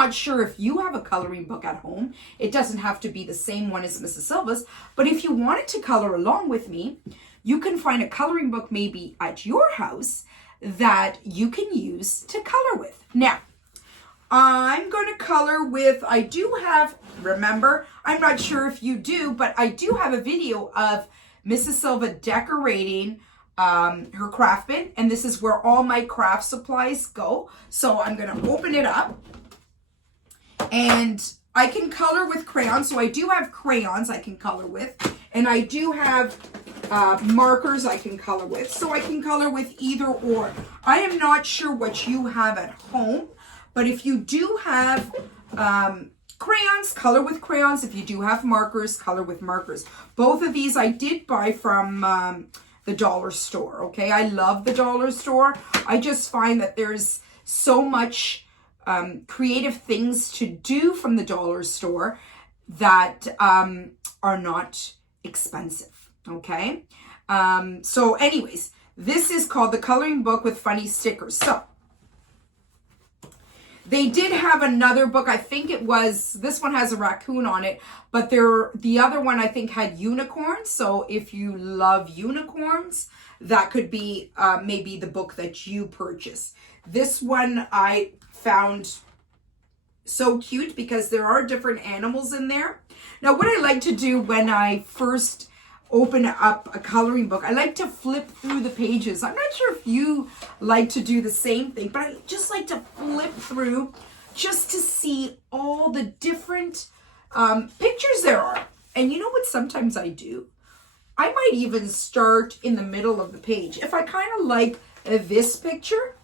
not sure if you have a coloring book at home. It doesn't have to be the same one as Mrs. Silva's, but if you wanted to color along with me, you can find a coloring book maybe at your house that you can use to color with. Now, I'm going to color with, I do have, remember, I'm not sure if you do, but I do have a video of Mrs. Silva decorating her craft bin, and this is where all my craft supplies go. So I'm going to open it up, and I can color with crayons. So I do have crayons I can color with, and I do have markers I can color with. So I can color with either or. I am not sure what you have at home, but if you do have crayons, color with crayons. If you do have markers, color with markers. Both of these I did buy from the dollar store, okay? I love the dollar store. I just find that there's so much creative things to do from the dollar store that are not expensive, okay? So anyways, this is called the Coloring Book with Funny Stickers. So they did have another book. I think it was, this one has a raccoon on it, but the other one I think had unicorns. So if you love unicorns, that could be maybe the book that you purchase. This one I found so cute because there are different animals in there. Now, what I like to do when I first open up a coloring book, I like to flip through the pages. I'm not sure if you like to do the same thing, but I just like to flip through just to see all the different pictures there are. And you know what sometimes I do? I might even start in the middle of the page. If I kind of like this picture,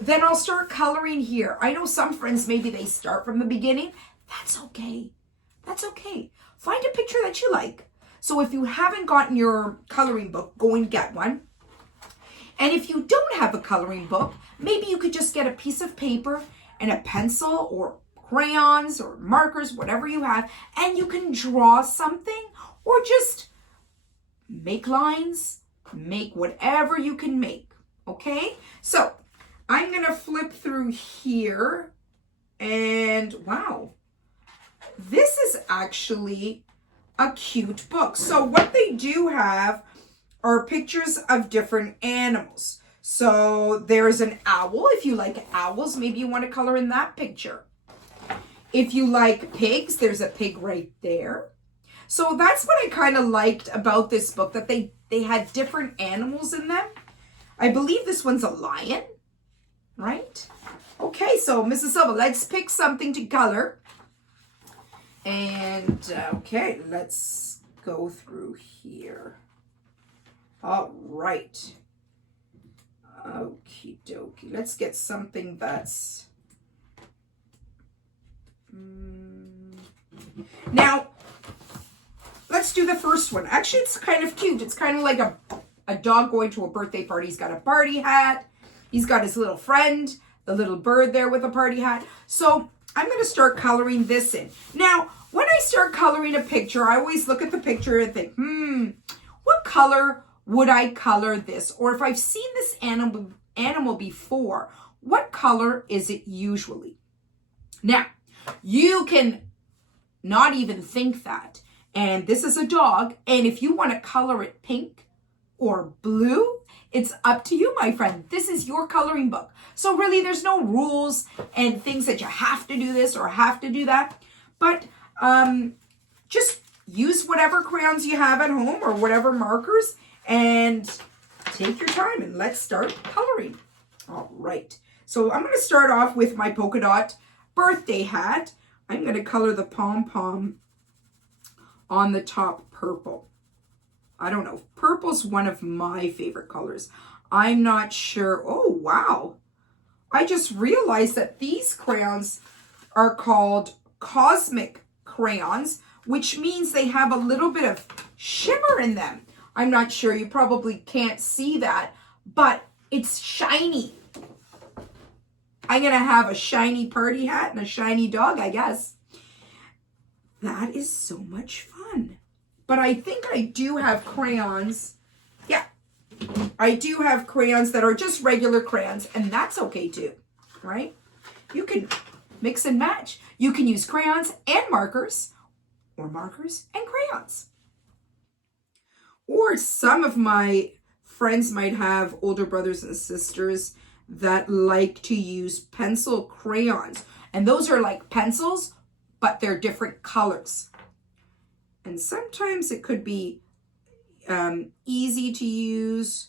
then I'll start coloring here. I know some friends, maybe they start from the beginning. That's okay. That's okay. Find a picture that you like. So if you haven't gotten your coloring book, go and get one. And if you don't have a coloring book, maybe you could just get a piece of paper and a pencil or crayons or markers, whatever you have, and you can draw something or just make lines, make whatever you can make, okay? So I'm going to flip through here, and wow, this is actually a cute book. So what they do have are pictures of different animals. So there's an owl. If you like owls, maybe you want to color in that picture. If you like pigs, there's a pig right there. So that's what I kind of liked about this book, that they had different animals in them. I believe this one's a lion, right? Okay, so Mrs. Silva, let's pick something to color. And, okay, let's go through here. All right. Okie dokie. Let's get something that's... Now, let's do the first one. Actually, it's kind of cute. It's kind of like a dog going to a birthday party. He's got a party hat. He's got his little friend, the little bird there with a party hat. So I'm going to start coloring this in. Now, when I start coloring a picture, I always look at the picture and think, what color would I color this? Or if I've seen this animal before, what color is it usually? Now, you can not even think that. And this is a dog. And if you want to color it pink or blue, it's up to you, my friend. This is your coloring book. So really, there's no rules and things that you have to do this or have to do that. But just use whatever crayons you have at home or whatever markers and take your time and let's start coloring. All right. So I'm going to start off with my polka dot birthday hat. I'm going to color the pom-pom on the top purple. I don't know. Purple's one of my favorite colors. I'm not sure. Oh, wow. I just realized that these crayons are called cosmic crayons, which means they have a little bit of shimmer in them. I'm not sure. You probably can't see that, but it's shiny. I'm going to have a shiny party hat and a shiny dog, I guess. That is so much fun. But I think I do have crayons. Yeah, I do have crayons that are just regular crayons, and that's okay too, right? You can mix and match. You can use crayons and markers, or markers and crayons. Or some of my friends might have older brothers and sisters that like to use pencil crayons. And those are like pencils, but they're different colors. And sometimes it could be easy to use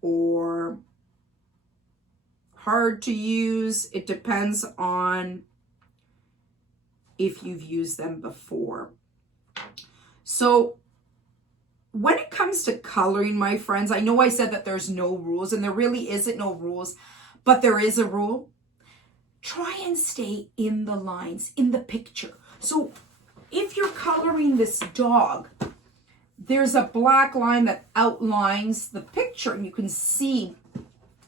or hard to use. It depends on if you've used them before. So when it comes to coloring, my friends, I know I said that there's no rules, and there really isn't no rules, but there is a rule. Try and stay in the lines, in the picture. So if you're coloring this dog, there's a black line that outlines the picture, and you can see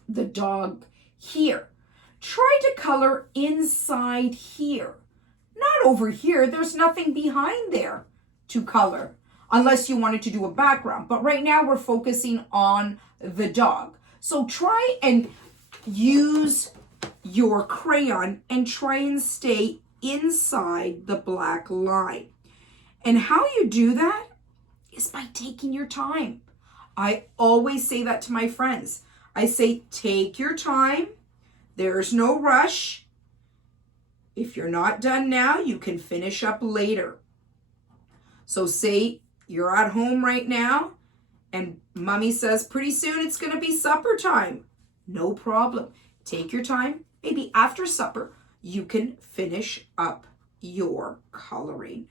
the dog here. Try to color inside here, not over here. There's nothing behind there to color, unless you wanted to do a background. But right now we're focusing on the dog. So try and use your crayon and try and stay inside the black line. And how you do that is by taking your time. I always say that to my friends. I say, take your time. There's no rush. If you're not done now, you can finish up later. So say you're at home right now and mommy says pretty soon it's going to be supper time. No problem. Take your time. Maybe after supper, you can finish up your coloring.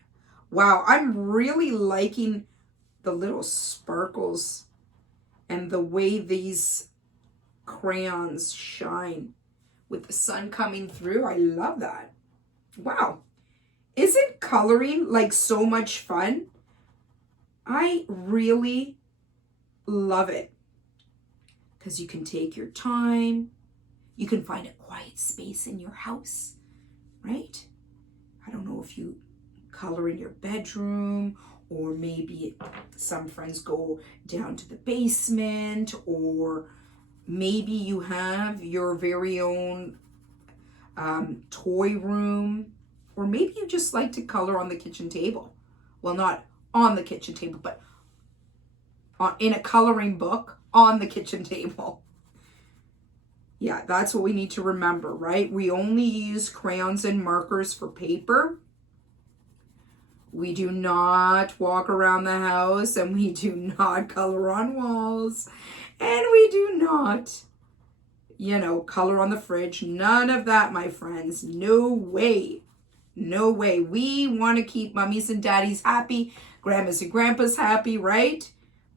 Wow, I'm really liking the little sparkles and the way these crayons shine with the sun coming through. I love that. Wow. Isn't coloring like so much fun? I really love it because you can take your time. You can find a quiet space in your house, right? I don't know if you color in your bedroom, or maybe some friends go down to the basement, or maybe you have your very own toy room, or maybe you just like to color on the kitchen table. Well, not on the kitchen table, but in a coloring book on the kitchen table. Yeah, that's what we need to remember, right? We only use crayons and markers for paper. We do not walk around the house, and we do not color on walls, and we do not, color on the fridge. None of that, my friends. No way. No way. We want to keep mummies and daddies happy, grandmas and grandpas happy, right?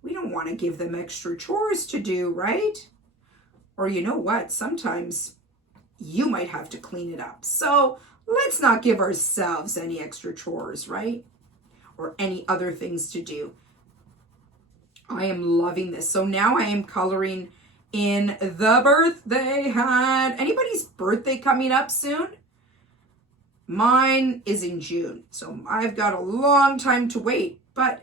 We don't want to give them extra chores to do, right? Or you know what? Sometimes you might have to clean it up. So let's not give ourselves any extra chores, right? Or any other things to do. I am loving this. So now I am coloring in the birthday hat. Anybody's birthday coming up soon? Mine is in June. So I've got a long time to wait. But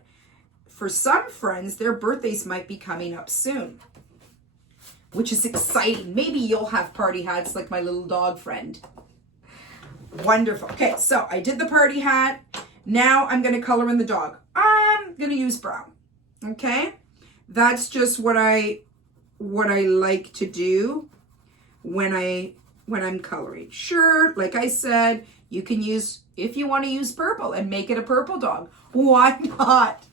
for some friends, their birthdays might be coming up soon, which is exciting. Maybe you'll have party hats like my little dog friend. Wonderful. Okay, so I did the party hat. Now I'm going to color in the dog. I'm going to use brown. Okay? That's just what I like to do when I'm coloring. Sure, like I said, you can use, if you want to use purple and make it a purple dog. Why not?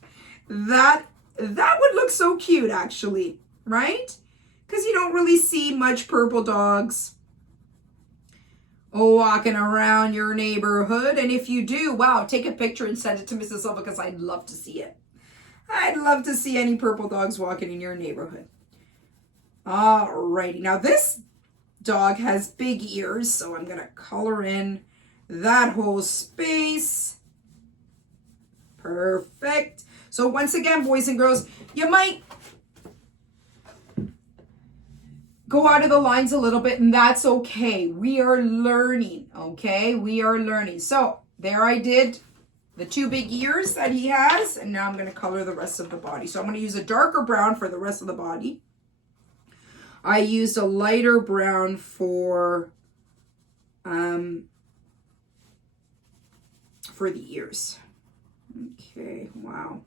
That would look so cute, actually, right? Because you don't really see much purple dogs walking around your neighborhood. And if you do, wow, take a picture and send it to Mrs. Silva, because I'd love to see it. I'd love to see any purple dogs walking in your neighborhood. Alrighty, now this dog has big ears, so I'm going to color in that whole space. Perfect. So once again, boys and girls, you might go out of the lines a little bit, and that's okay. We are learning, okay? We are learning. So there I did the two big ears that he has, and now I'm going to color the rest of the body. So I'm going to use a darker brown for the rest of the body. I used a lighter brown for for the ears. Okay, wow.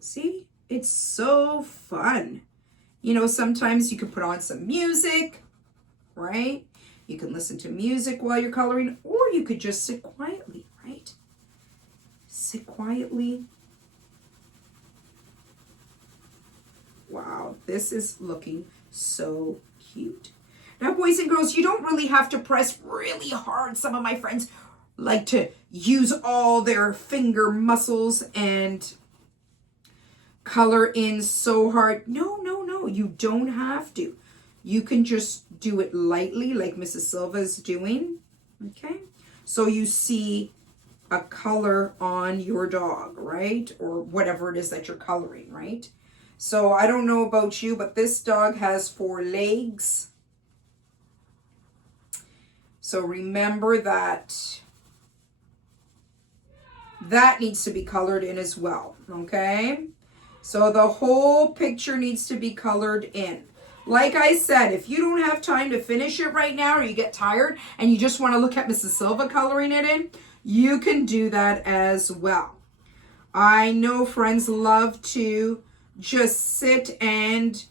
See, it's so fun. You know, sometimes you can put on some music, right? You can listen to music while you're coloring, or you could just sit quietly, right? Sit quietly. Wow, this is looking so cute. Now, boys and girls, you don't really have to press really hard. Some of my friends like to use all their finger muscles and color in so hard. No, no, no, you don't have to. You can just do it lightly like Mrs. Silva is doing, okay? So you see a color on your dog, right? Or whatever it is that you're coloring, right? So I don't know about you, but this dog has 4 legs. So remember that that needs to be colored in as well, okay? So the whole picture needs to be colored in. Like I said, if you don't have time to finish it right now, or you get tired and you just want to look at Mrs. Silva coloring it in, you can do that as well. I know friends love to just sit and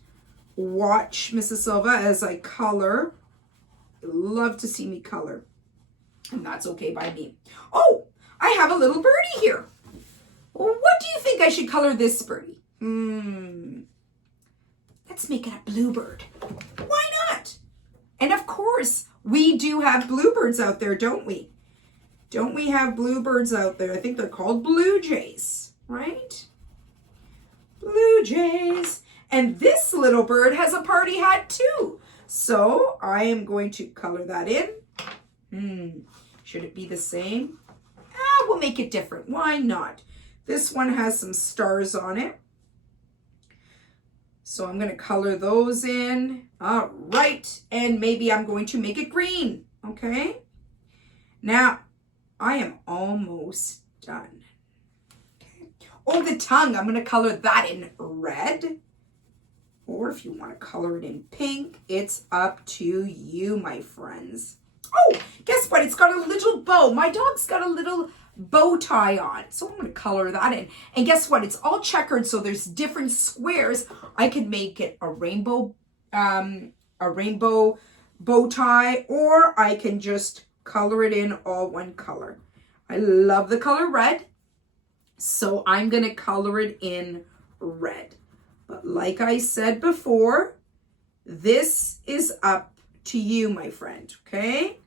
watch Mrs. Silva as I color. Love to see me color. And that's okay by me. Oh, I have a little birdie here. What do you think I should color this birdie? Let's make it a bluebird. Why not? And of course, we do have bluebirds out there, don't we? Don't we have bluebirds out there? I think they're called blue jays, right? Blue jays. And this little bird has a party hat too. So I am going to color that in. Should it be the same? We'll make it different. Why not? This one has some stars on it. So I'm going to color those in. All right. And maybe I'm going to make it green. Okay. Now, I am almost done. Okay. Oh, the tongue. I'm going to color that in red. Or if you want to color it in pink, it's up to you, my friends. Oh, guess what? It's got a little bow. My dog's got a little bow tie on. So I'm going to color that in. And guess what? It's all checkered, so there's different squares. I can make it a rainbow bow tie, or I can just color it in all one color. I love the color red, so I'm going to color it in red. But like I said before, this is up to you, my friend, okay?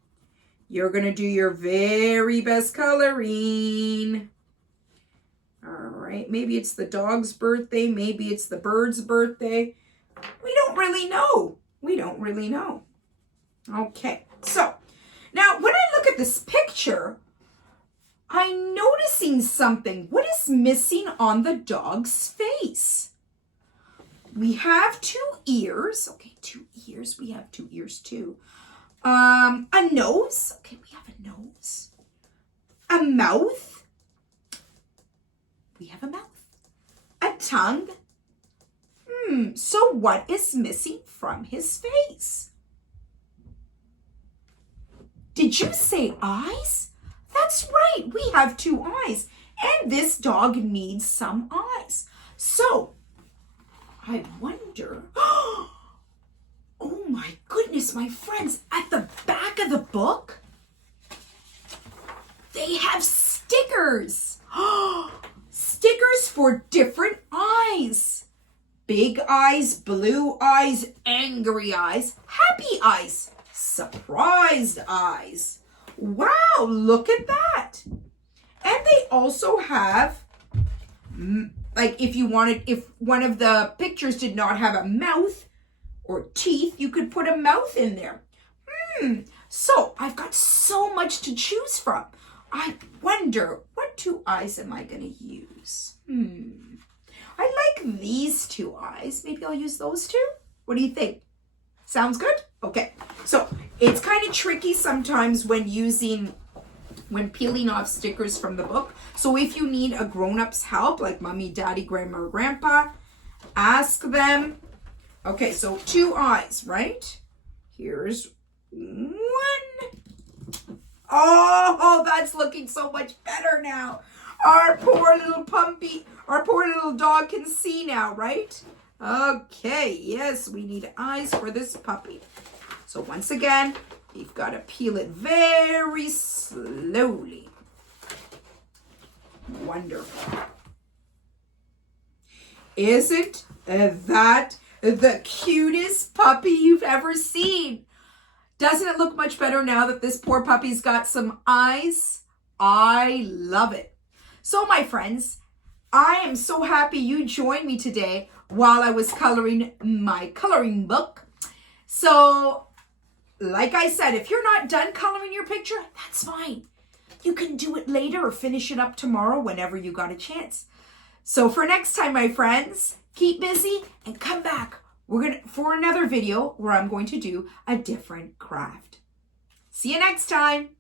You're going to do your very best coloring. All right, maybe it's the dog's birthday, maybe it's the bird's birthday. We don't really know. We don't really know. Okay, so now when I look at this picture, I'm noticing something. What is missing on the dog's face? We have 2 ears. Okay, 2 ears. We have 2 ears too. A nose. Okay, we have a nose. A mouth. We have a mouth. A tongue. So what is missing from his face? Did you say eyes? That's right. We have 2 eyes. And this dog needs some eyes. So, I wonder... Oh my goodness, my friends, at the back of the book, they have stickers. Stickers for different eyes. Big eyes, blue eyes, angry eyes, happy eyes, surprised eyes. Wow, look at that. And they also have, like if one of the pictures did not have a mouth, or teeth, you could put a mouth in there. So I've got so much to choose from. I wonder, what 2 eyes am I going to use? I like these 2 eyes. Maybe I'll use those 2. What do you think? Sounds good? Okay. So it's kind of tricky sometimes when peeling off stickers from the book. So if you need a grown-up's help, like mommy, daddy, grandma, or grandpa, ask them. Okay, so 2 eyes, right? Here's 1 Oh, that's looking so much better now. Our poor little puppy, our poor little dog can see now, right? Okay, yes, we need eyes for this puppy. So once again, you've got to peel it very slowly. Wonderful. Isn't that the cutest puppy you've ever seen? Doesn't it look much better now that this poor puppy's got some eyes? I love it. So my friends, I am so happy you joined me today while I was coloring my coloring book. So, like I said, if you're not done coloring your picture, that's fine. You can do it later or finish it up tomorrow whenever you got a chance. So for next time, my friends, keep busy and come back. We're going to for another video where I'm going to do a different craft. See you next time.